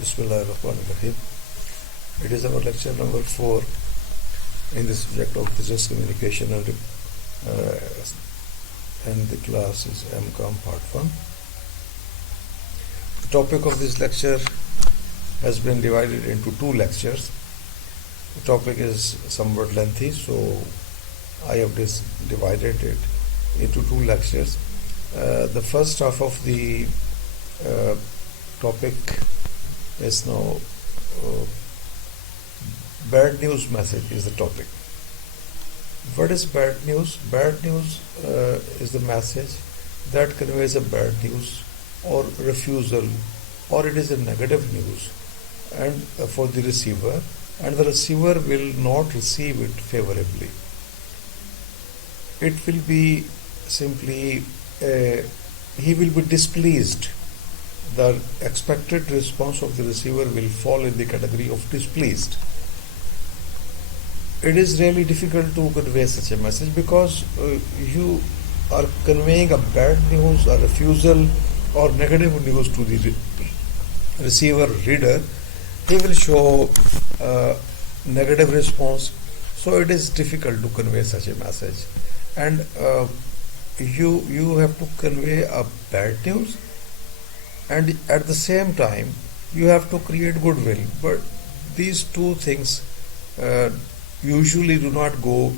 Bismillahirrahmanirrahim. It is our lecture number 4 in the subject of business communication and the class is MCOM Part 1. The topic of this lecture has been divided into 2 lectures. The topic is somewhat lengthy, so I have divided it into 2 lectures. The first half of the topic is now bad news message is the topic. What is bad news? Bad news is the message that conveys a bad news or refusal, or it is a negative news and for the receiver, and the receiver will not receive it favorably. It will be simply he will be displeased. The expected response of the receiver will fall in the category of displeased. It is really difficult to convey such a message because you are conveying a bad news, a refusal or negative news to the receiver reader. He will show negative response, so it is difficult to convey such a message. And you have to convey a bad news, and at the same time you have to create goodwill. But these two things usually do not go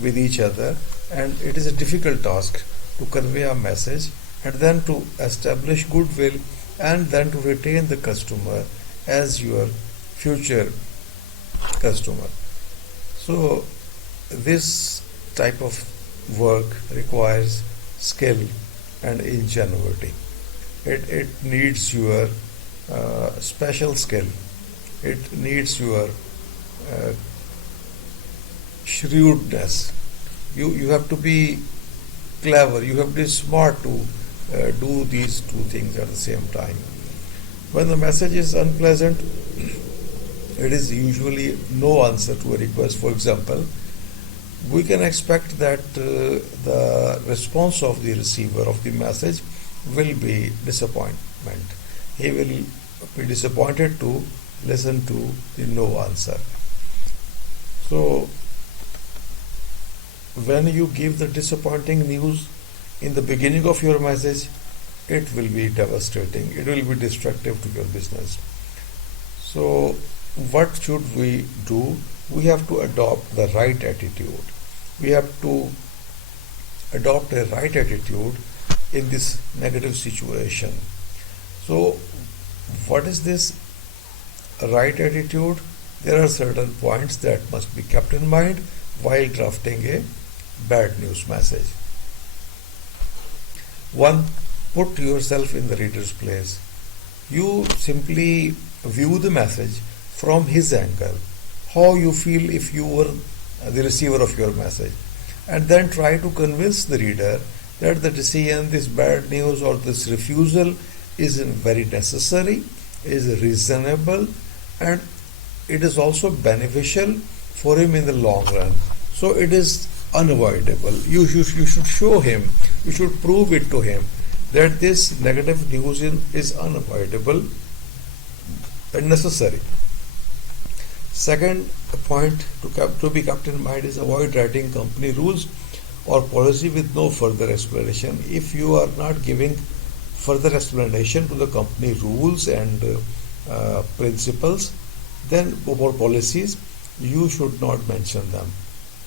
with each other, and it is a difficult task to convey a message and then to establish goodwill and then to retain the customer as your future customer. So this type of work requires skill and ingenuity. It needs your special skill. It needs your shrewdness. You have to be clever. You have to be smart to do these two things at the same time. When the message is unpleasant, it is usually no answer to a request. For example, we can expect that the response of the receiver of the message will be disappointment. He will be disappointed to listen to the no answer. So when you give the disappointing news in the beginning of your message, it will be devastating. It will be destructive to your business. So what should we do? We have to adopt the right attitude. We have to adopt a right attitude in this negative situation. So what is this right attitude? There are certain points that must be kept in mind while drafting a bad news message. 1. Put yourself in the reader's place. You simply view the message from his angle, how you feel if you were the receiver of your message, and then try to convince the reader that the decision, this bad news or this refusal is very necessary, is reasonable, and it is also beneficial for him in the long run. So it is unavoidable. You should show him, you should prove it to him that this negative news is unavoidable and necessary. Second point to be kept in mind is avoid writing company rules or policy with no further explanation. If you are not giving further explanation to the company rules and principles, then or policies, you should not mention them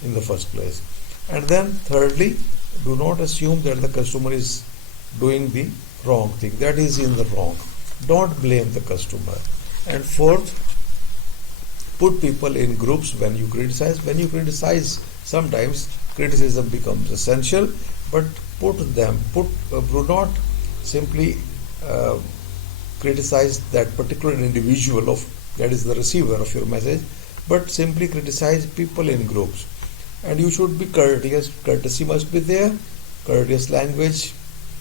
in the first place. And then thirdly, do not assume that the customer is doing the wrong thing, that is in the wrong. Don't blame the customer. And fourth, put people in groups when you criticize. When you criticize, sometimes criticism becomes essential, but do not simply criticize that particular individual that is the receiver of your message, but simply criticize people in groups. And you should be courteous. Courtesy must be there. Courteous language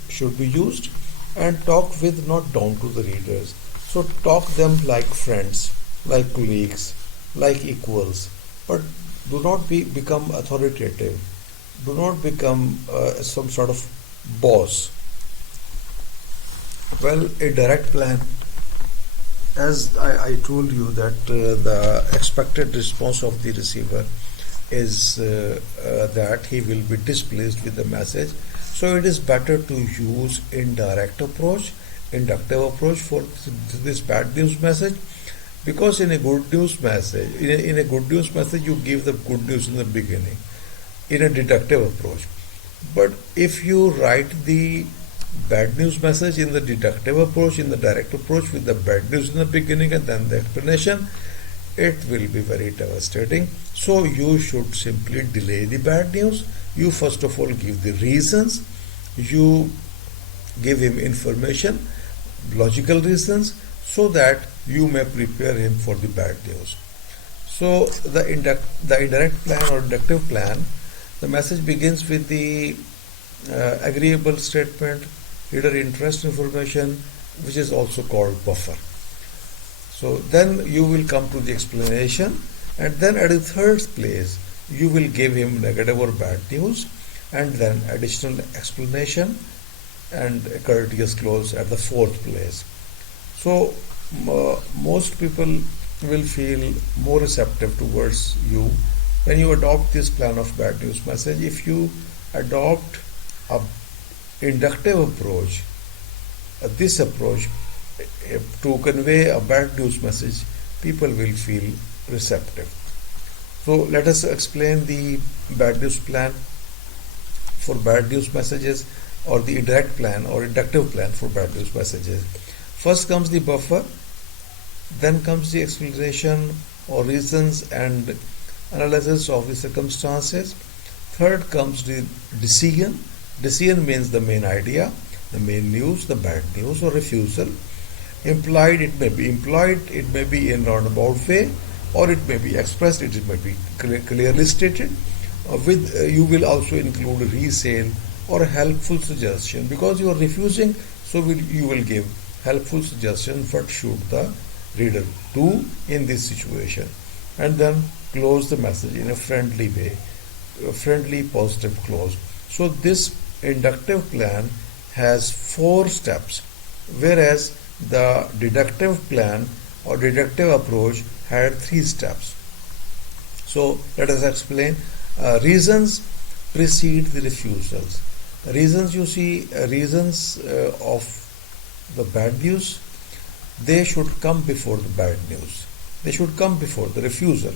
should be used, and talk with, not down to the readers. So talk them like friends, like colleagues, like equals, but do not become authoritative. Do not become some sort of boss. Well, a direct plan as I told you that the expected response of the receiver is that he will be displeased with the message. So it is better to use indirect approach, inductive approach for this bad news message, because in a good news message, in a good news message, you give the good news in the beginning, in a deductive approach. But if you write the bad news message in the deductive approach, in the direct approach, with the bad news in the beginning and then the explanation, it will be very devastating. So you should simply delay the bad news. You first of all give the reasons, you give him information, logical reasons, so that you may prepare him for the bad news. So the indirect plan or inductive plan, the message begins with the agreeable statement, reader interest information, which is also called buffer. So then you will come to the explanation, and then at the third place you will give him negative or bad news, and then additional explanation and a courteous close at the fourth place. So most people will feel more receptive towards you when you adopt this plan of bad news message. If you adopt a inductive approach, this approach to convey a bad news message, people will feel receptive. So let us explain the bad news plan for bad news messages, or the indirect plan or inductive plan for bad news messages. First comes the buffer, then comes the explanation or reasons and analysis of the circumstances. Third comes the decision. Decision means the main idea, the main news, the bad news or refusal. Implied, it may be implied, it may be in roundabout way, or it may be expressed, it may be clearly stated. You will also include resale or helpful suggestion, because you are refusing, so you will give helpful suggestion what should the reader do in this situation, and then close the message in a friendly way, a friendly positive close. So this inductive plan has 4 steps, whereas the deductive plan or deductive approach had 3 steps. So let us explain. Reasons precede the refusals. Reasons, you see, reasons of the bad news, they should come before the bad news. They should come before the refusal.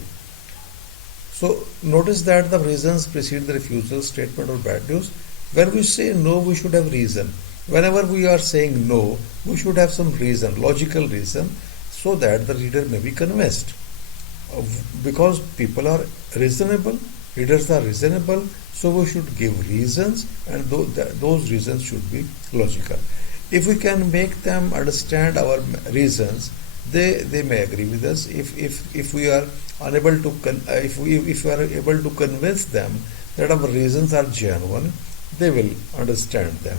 So notice that the reasons precede the refusal statement or bad news. When we say no, we should have reason. Whenever we are saying no, we should have some reason, logical reason, so that the reader may be convinced. Because people are reasonable, readers are reasonable, so we should give reasons, and those reasons should be logical. If we can make them understand our reasons, they may agree with us. If we are unable to if we are able to convince them that our reasons are genuine, they will understand them.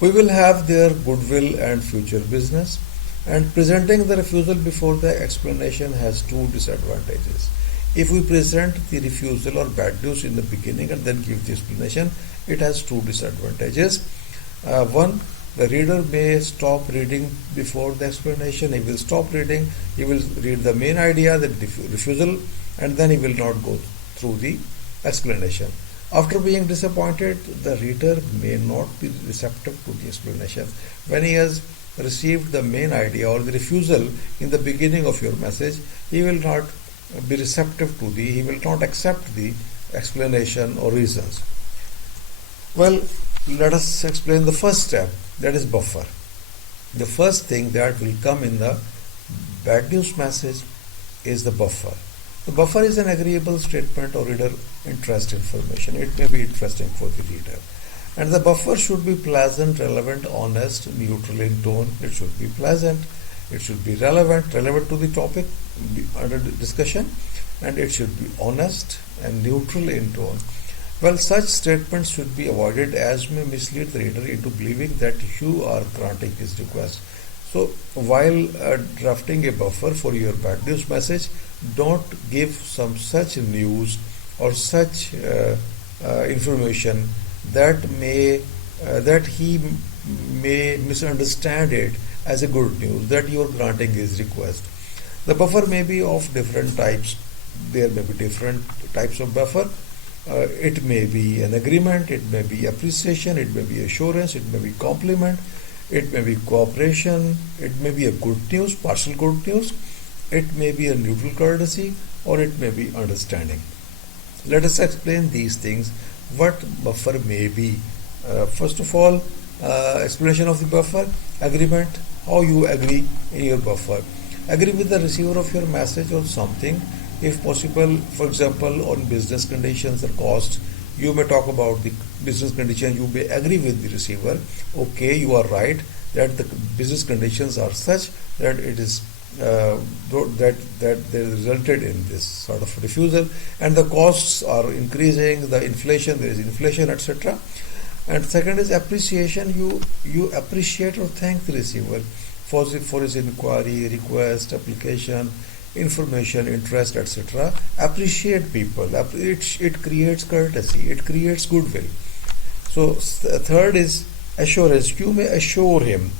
We will have their goodwill and future business, and presenting the refusal before the explanation has 2 disadvantages. If we present the refusal or bad news in the beginning and then give the explanation, it has 2 disadvantages. One, the reader may stop reading before the explanation. He will stop reading, he will read the main idea, the refusal, and then he will not go through the explanation. After being disappointed, the reader may not be receptive to the explanation. When he has received the main idea or the refusal in the beginning of your message, he will not be receptive to he will not accept the explanation or reasons. Well, let us explain the first step, that is buffer. The first thing that will come in the bad news message is the buffer. The buffer is an agreeable statement or reader interest information. It may be interesting for the reader. And the buffer should be pleasant, relevant, honest, neutral in tone. It should be pleasant, it should be relevant to the topic under discussion, and it should be honest and neutral in tone. Well, such statements should be avoided as may mislead the reader into believing that you are granting his request. So while drafting a buffer for your bad news message, don't give some such news or such information that he may misunderstand it as a good news that you are granting his request. The buffer may be of different types. There may be different types of buffer. It may be an agreement, it may be appreciation, it may be assurance, it may be compliment, it may be cooperation, it may be a good news, partial good news, it may be a neutral courtesy, or it may be understanding. Let us explain these things, what buffer may be. First of all, explanation of the buffer, agreement, how you agree in your buffer. Agree with the receiver of your message or something, if possible. For example, on business conditions or costs, you may talk about the business condition, you may agree with the receiver, okay, you are right, that the business conditions are such that it is that they resulted in this sort of refusal, and the costs are increasing, the inflation, there is inflation, etc. And second is appreciation. You appreciate or thank the receiver for his inquiry, request, application, information, interest, etc. Appreciate people. It creates courtesy. It creates goodwill. So third is assurance. You may assure him.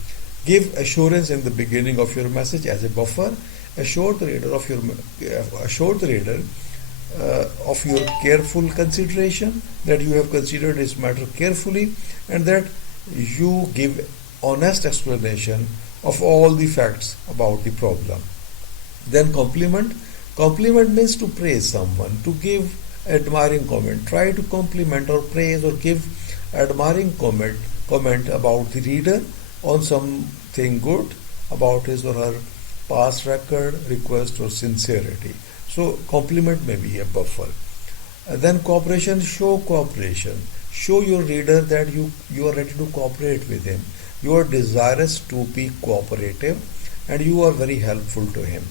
Give assurance in the beginning of your message as a buffer. Assure the reader of your careful consideration, that you have considered this matter carefully, and that you give honest explanation of all the facts about the problem. Then compliment. Compliment means to praise someone, to give admiring comment. Try to compliment or praise or give admiring comment about the reader on something good about his or her past record, request, or sincerity. So compliment may be a buffer. Then cooperation, show cooperation. Show your reader that you are ready to cooperate with him. You are desirous to be cooperative and you are very helpful to him.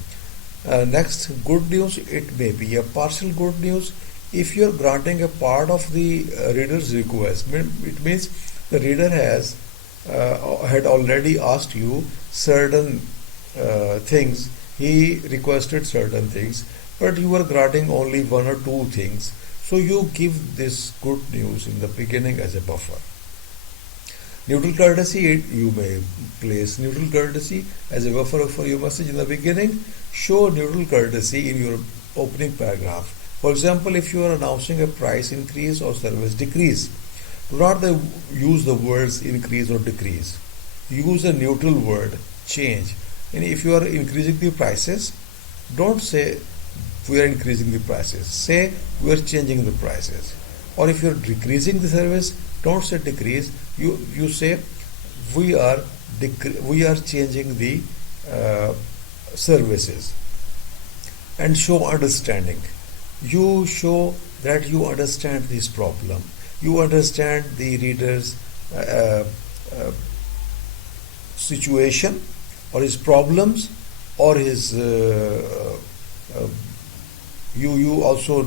Next, good news. It may be a partial good news. If you are granting a part of the reader's request, it means the reader had already asked you certain things. He requested certain things, but you are granting only one or two things. So you give this good news in the beginning as a buffer. Neutral courtesy, you may place neutral courtesy as a buffer for your message in the beginning. Show neutral courtesy in your opening paragraph. For example, if you are announcing a price increase or service decrease, do not use the words increase or decrease. Use a neutral word, change. And if you are increasing the prices, don't say we are increasing the prices. Say we are changing the prices. Or if you are decreasing the service, don't say decrease. You say we are changing the services. And show understanding. You show that you understand this problem. You understand the reader's situation or his problems or his you also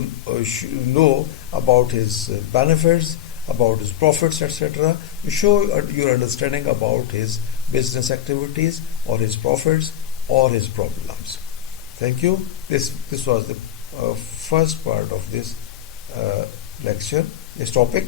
know about his benefits, about his profits, etc. You show your understanding about his business activities or his profits or his problems. Thank you. This was the first part of this lecture, this topic.